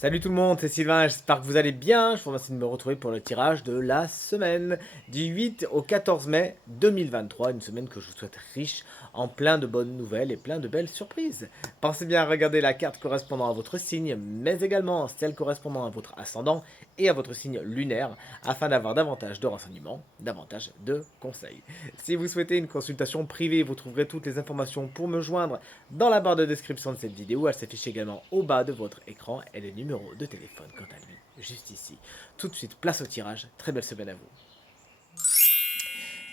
Salut tout le monde, c'est Sylvain, j'espère que vous allez bien. Je vous remercie de me retrouver pour le tirage de la semaine du 8 au 14 mai 2023. Une semaine que je vous souhaite riche en plein de bonnes nouvelles et plein de belles surprises. Pensez bien à regarder la carte correspondant à votre signe, mais également celle correspondant à votre ascendant et à votre signe lunaire, afin d'avoir davantage de renseignements, davantage de conseils. Si vous souhaitez une consultation privée, vous trouverez toutes les informations pour me joindre dans la barre de description de cette vidéo. Elle s'affiche également au bas de votre écran et le numéro de téléphone quant à lui, juste ici. Tout de suite, place au tirage. Très belle semaine à vous.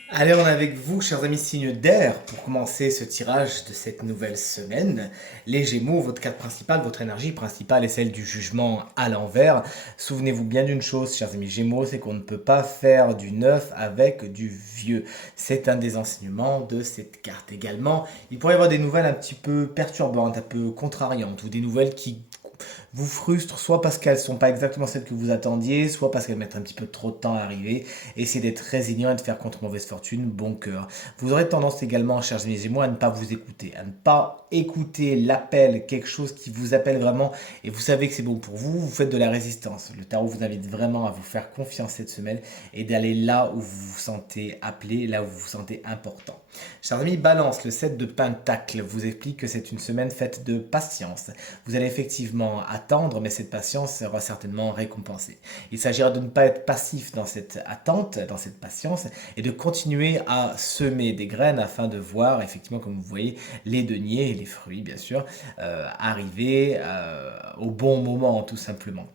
Allez, on est avec vous, chers amis signes d'air, pour commencer ce tirage de cette nouvelle semaine. Les Gémeaux, votre carte principale, votre énergie principale est celle du jugement à l'envers. Souvenez-vous bien d'une chose, chers amis Gémeaux, c'est qu'on ne peut pas faire du neuf avec du vieux. C'est un des enseignements de cette carte également. Il pourrait y avoir des nouvelles un petit peu perturbantes, un peu contrariantes, ou des nouvelles qui vous frustrent, soit parce qu'elles ne sont pas exactement celles que vous attendiez, soit parce qu'elles mettent un petit peu trop de temps à arriver. Essayez d'être résilient et de faire contre mauvaise fortune, bon cœur. Vous aurez tendance également, chers amis Gémeaux, à ne pas vous écouter, à ne pas écouter l'appel, quelque chose qui vous appelle vraiment et vous savez que c'est bon pour vous, vous faites de la résistance. Le tarot vous invite vraiment à vous faire confiance cette semaine et d'aller là où vous vous sentez appelé, là où vous vous sentez important. Chers amis, Balance, le 7 de Pentacle vous explique que c'est une semaine faite de patience. Vous allez effectivement attendre, mais cette patience sera certainement récompensée. Il s'agira de ne pas être passif dans cette attente, dans cette patience, et de continuer à semer des graines afin de voir, effectivement, comme vous voyez, les deniers et les fruits, bien sûr, arriver au bon moment, tout simplement.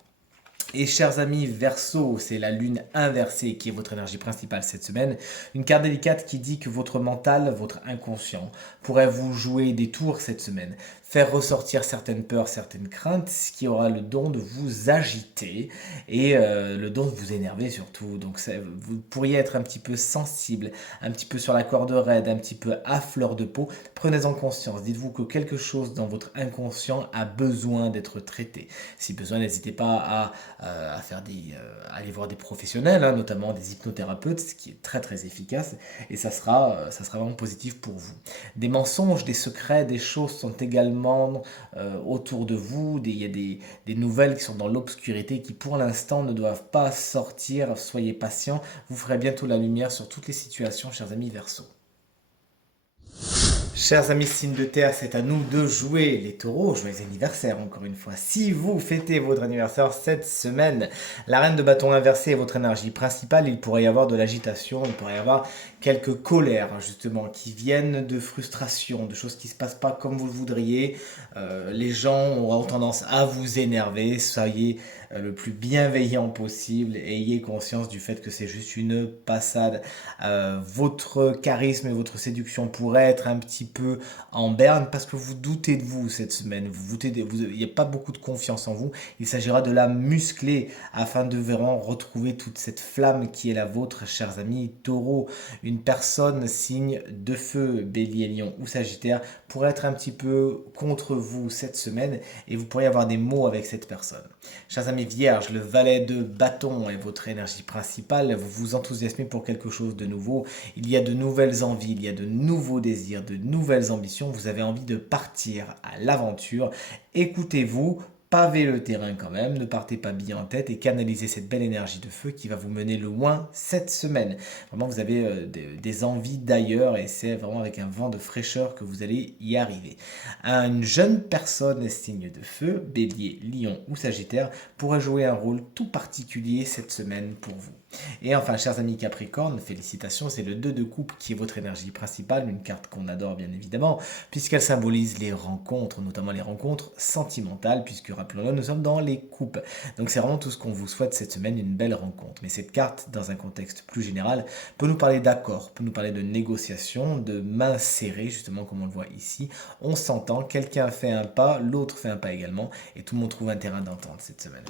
Et chers amis Verseau, c'est la lune inversée qui est votre énergie principale cette semaine. Une carte délicate qui dit que votre mental, votre inconscient, pourrait vous jouer des tours cette semaine, faire ressortir certaines peurs, certaines craintes, ce qui aura le don de vous agiter et le don de vous énerver surtout. Donc vous pourriez être un petit peu sensible, un petit peu sur la corde raide, un petit peu à fleur de peau. Prenez-en conscience. Dites-vous que quelque chose dans votre inconscient a besoin d'être traité. Si besoin, n'hésitez pas à faire aller voir des professionnels, hein, notamment des hypnothérapeutes, ce qui est très très efficace, et ça sera vraiment positif pour vous. Des mensonges, des secrets, des choses sont également autour de vous, il y a des nouvelles qui sont dans l'obscurité qui pour l'instant ne doivent pas sortir, soyez patients, vous ferez bientôt la lumière sur toutes les situations, chers amis Verseau. Chers amis signes de terre, c'est à nous de jouer les taureaux. Joyeux anniversaire encore une fois. Si vous fêtez votre anniversaire cette semaine, la reine de bâton inversée est votre énergie principale. Il pourrait y avoir de l'agitation, il pourrait y avoir quelques colères justement qui viennent de frustration, de choses qui ne se passent pas comme vous le voudriez. Les gens auront tendance à vous énerver. Soyez le plus bienveillant possible. Ayez conscience du fait que c'est juste une passade. Votre charisme et votre séduction pourraient être un petit peu en berne parce que vous doutez de vous cette semaine. Il n'y a pas beaucoup de confiance en vous. Il s'agira de la muscler afin de vraiment retrouver toute cette flamme qui est la vôtre, chers amis taureaux. Une personne signe de feu, bélier, lion ou sagittaire pourrait être un petit peu contre vous cette semaine et vous pourriez avoir des mots avec cette personne. Chers amis vierges, le valet de bâton est votre énergie principale. Vous vous enthousiasmez pour quelque chose de nouveau. Il y a de nouvelles envies, il y a de nouveaux désirs, de nouvelles ambitions. Vous avez envie de partir à l'aventure. Écoutez-vous, pavez le terrain quand même, ne partez pas bien en tête et canalisez cette belle énergie de feu qui va vous mener loin cette semaine. Vraiment, vous avez des envies d'ailleurs et c'est vraiment avec un vent de fraîcheur que vous allez y arriver. Une jeune personne signe de feu, bélier, lion ou sagittaire, pourrait jouer un rôle tout particulier cette semaine pour vous. Et enfin, chers amis Capricorne, félicitations, c'est le 2 de coupe qui est votre énergie principale, une carte qu'on adore bien évidemment, puisqu'elle symbolise les rencontres, notamment les rencontres sentimentales, puisque rappelons-le, nous sommes dans les coupes. Donc c'est vraiment tout ce qu'on vous souhaite cette semaine, une belle rencontre. Mais cette carte, dans un contexte plus général, peut nous parler d'accords, peut nous parler de négociations, de mains serrées, justement comme on le voit ici. On s'entend, quelqu'un fait un pas, l'autre fait un pas également, et tout le monde trouve un terrain d'entente cette semaine.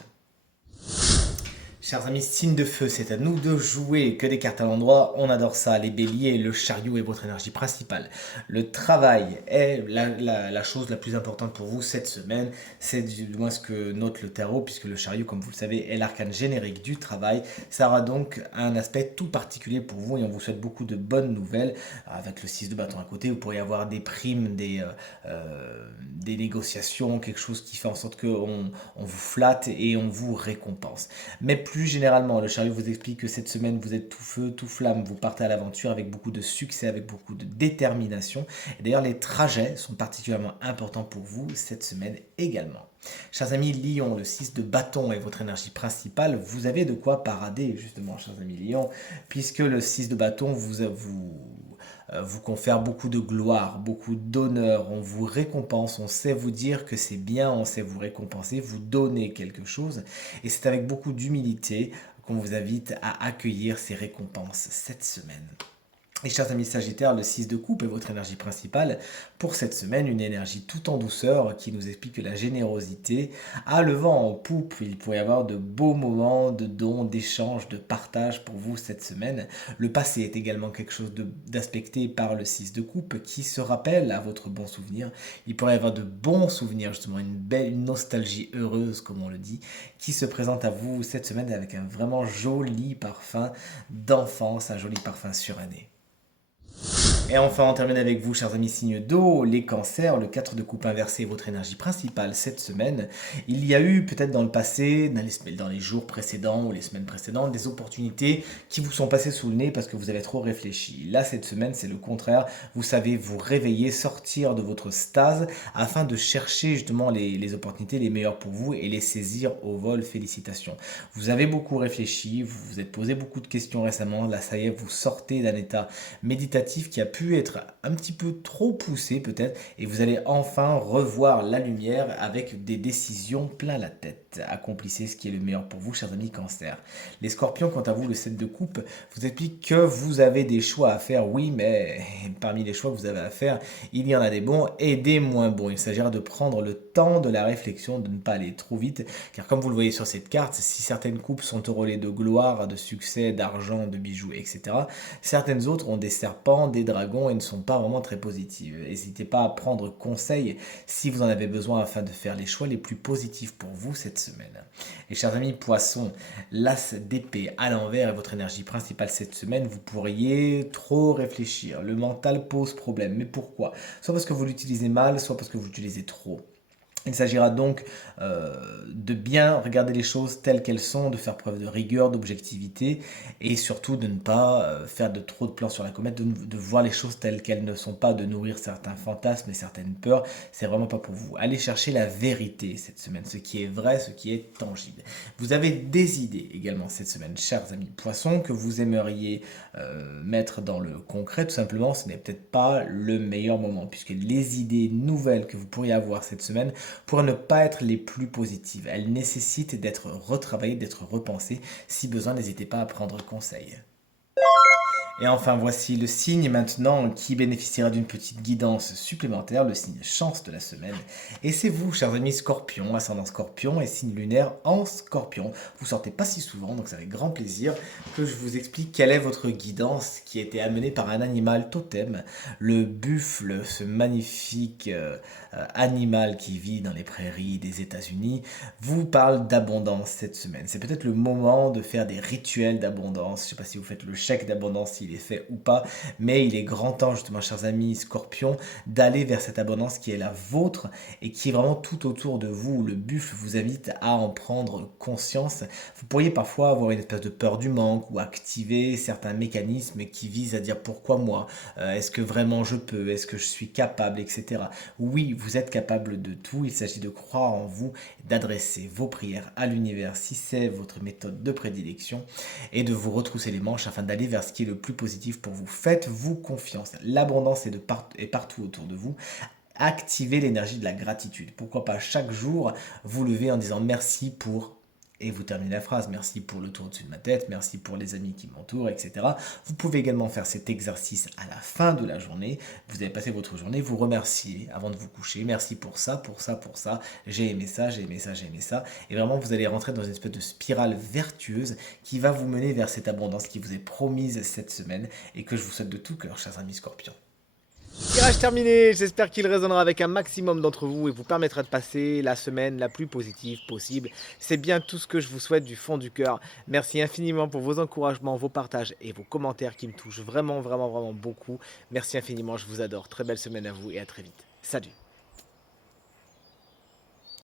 Chers amis, signe de feu, c'est à nous de jouer. Que des cartes à l'endroit, on adore ça. Les béliers, le chariot est votre énergie principale. Le travail est la chose la plus importante pour vous cette semaine. C'est du moins ce que note le tarot, puisque le chariot, comme vous le savez, est l'arcane générique du travail. Ça aura donc un aspect tout particulier pour vous et on vous souhaite beaucoup de bonnes nouvelles. Avec le 6 de bâton à côté, vous pourriez avoir des primes, des négociations, quelque chose qui fait en sorte qu'on vous flatte et on vous récompense. Mais plus généralement, le chariot vous explique que cette semaine, vous êtes tout feu, tout flamme, vous partez à l'aventure avec beaucoup de succès, avec beaucoup de détermination. Et d'ailleurs, les trajets sont particulièrement importants pour vous cette semaine également. Chers amis Lion, le 6 de bâton est votre énergie principale. Vous avez de quoi parader, justement, chers amis Lion, puisque le 6 de bâton vous confère beaucoup de gloire, beaucoup d'honneur, on vous récompense, on sait vous dire que c'est bien, on sait vous récompenser, vous donner quelque chose. Et c'est avec beaucoup d'humilité qu'on vous invite à accueillir ces récompenses cette semaine. Et chers amis Sagittaires, le 6 de coupe est votre énergie principale. Pour cette semaine, une énergie tout en douceur qui nous explique que la générosité a le vent en poupe. Il pourrait y avoir de beaux moments de dons, d'échanges, de partage pour vous cette semaine. Le passé est également quelque chose d'aspecté par le 6 de coupe qui se rappelle à votre bon souvenir. Il pourrait y avoir de bons souvenirs, justement une nostalgie heureuse comme on le dit, qui se présente à vous cette semaine avec un vraiment joli parfum d'enfance, un joli parfum suranné. Et enfin, on termine avec vous, chers amis signes d'eau, les cancers, le 4 de coupe inversé est votre énergie principale cette semaine. Il y a eu peut-être dans le passé, dans les jours précédents ou les semaines précédentes, des opportunités qui vous sont passées sous le nez parce que vous avez trop réfléchi. Là, cette semaine, c'est le contraire. Vous savez vous réveiller, sortir de votre stase afin de chercher justement les opportunités les meilleures pour vous et les saisir au vol. Félicitations. Vous avez beaucoup réfléchi, vous vous êtes posé beaucoup de questions récemment. Là, ça y est, vous sortez d'un état méditatif qui a pu être un petit peu trop poussé peut-être et vous allez enfin revoir la lumière avec des décisions plein la tête. Accomplissez ce qui est le meilleur pour vous, chers amis cancer. Les scorpions, quant à vous, le 7 de coupe vous explique que vous avez des choix à faire, oui, mais parmi les choix que vous avez à faire, il y en a des bons et des moins bons. Il s'agira de prendre le temps de la réflexion, de ne pas aller trop vite, car comme vous le voyez sur cette carte, si certaines coupes sont au relais de gloire, de succès, d'argent, de bijoux, etc., certaines autres ont des serpents, des dragons et ne sont pas vraiment très positives. N'hésitez pas à prendre conseil si vous en avez besoin afin de faire les choix les plus positifs pour vous cette semaine. Et chers amis poissons, l'as d'épée à l'envers est votre énergie principale cette semaine. Vous pourriez trop réfléchir. Le mental pose problème. Mais pourquoi? Soit parce que vous l'utilisez mal, soit parce que vous l'utilisez trop. Il s'agira donc de bien regarder les choses telles qu'elles sont, de faire preuve de rigueur, d'objectivité et surtout de ne pas faire de trop de plans sur la comète, de voir les choses telles qu'elles ne sont pas, de nourrir certains fantasmes et certaines peurs. C'est vraiment pas pour vous. Allez chercher la vérité cette semaine, ce qui est vrai, ce qui est tangible. Vous avez des idées également cette semaine, chers amis poissons, que vous aimeriez mettre dans le concret. Tout simplement, ce n'est peut-être pas le meilleur moment puisque les idées nouvelles que vous pourriez avoir cette semaine pour ne pas être les plus positives. Elles nécessitent d'être retravaillées, d'être repensées. Si besoin, n'hésitez pas à prendre conseil. Et enfin, voici le signe maintenant qui bénéficiera d'une petite guidance supplémentaire, le signe chance de la semaine. Et c'est vous, chers amis Scorpion, ascendant Scorpion et signe lunaire en Scorpion. Vous sortez pas si souvent, donc c'est avec grand plaisir que je vous explique quelle est votre guidance qui a été amenée par un animal totem, le buffle, ce magnifique animal qui vit dans les prairies des États-Unis, vous parle d'abondance cette semaine. C'est peut-être le moment de faire des rituels d'abondance. Je ne sais pas si vous faites le chèque d'abondance, s'il est fait ou pas, mais il est grand temps justement, chers amis Scorpions, d'aller vers cette abondance qui est la vôtre et qui est vraiment tout autour de vous. Le buffle vous invite à en prendre conscience. Vous pourriez parfois avoir une espèce de peur du manque ou activer certains mécanismes qui visent à dire pourquoi moi, est-ce que vraiment je peux, est-ce que je suis capable, etc. Oui, vous êtes capable de tout, il s'agit de croire en vous, d'adresser vos prières à l'univers si c'est votre méthode de prédilection et de vous retrousser les manches afin d'aller vers ce qui est le plus positif pour vous. Faites-vous confiance, l'abondance est partout autour de vous. Activez l'énergie de la gratitude. Pourquoi pas chaque jour vous lever en disant merci pour Et vous terminez la phrase, merci pour le tour au-dessus de ma tête, merci pour les amis qui m'entourent, etc. Vous pouvez également faire cet exercice à la fin de la journée. Vous avez passé votre journée, vous remerciez avant de vous coucher. Merci pour ça, pour ça, pour ça. J'ai aimé ça, j'ai aimé ça, j'ai aimé ça. Et vraiment, vous allez rentrer dans une espèce de spirale vertueuse qui va vous mener vers cette abondance qui vous est promise cette semaine et que je vous souhaite de tout cœur, chers amis scorpions. Tirage terminé, j'espère qu'il résonnera avec un maximum d'entre vous et vous permettra de passer la semaine la plus positive possible. C'est bien tout ce que je vous souhaite du fond du cœur. Merci infiniment pour vos encouragements, vos partages et vos commentaires qui me touchent vraiment, vraiment, vraiment beaucoup. Merci infiniment, je vous adore. Très belle semaine à vous et à très vite. Salut!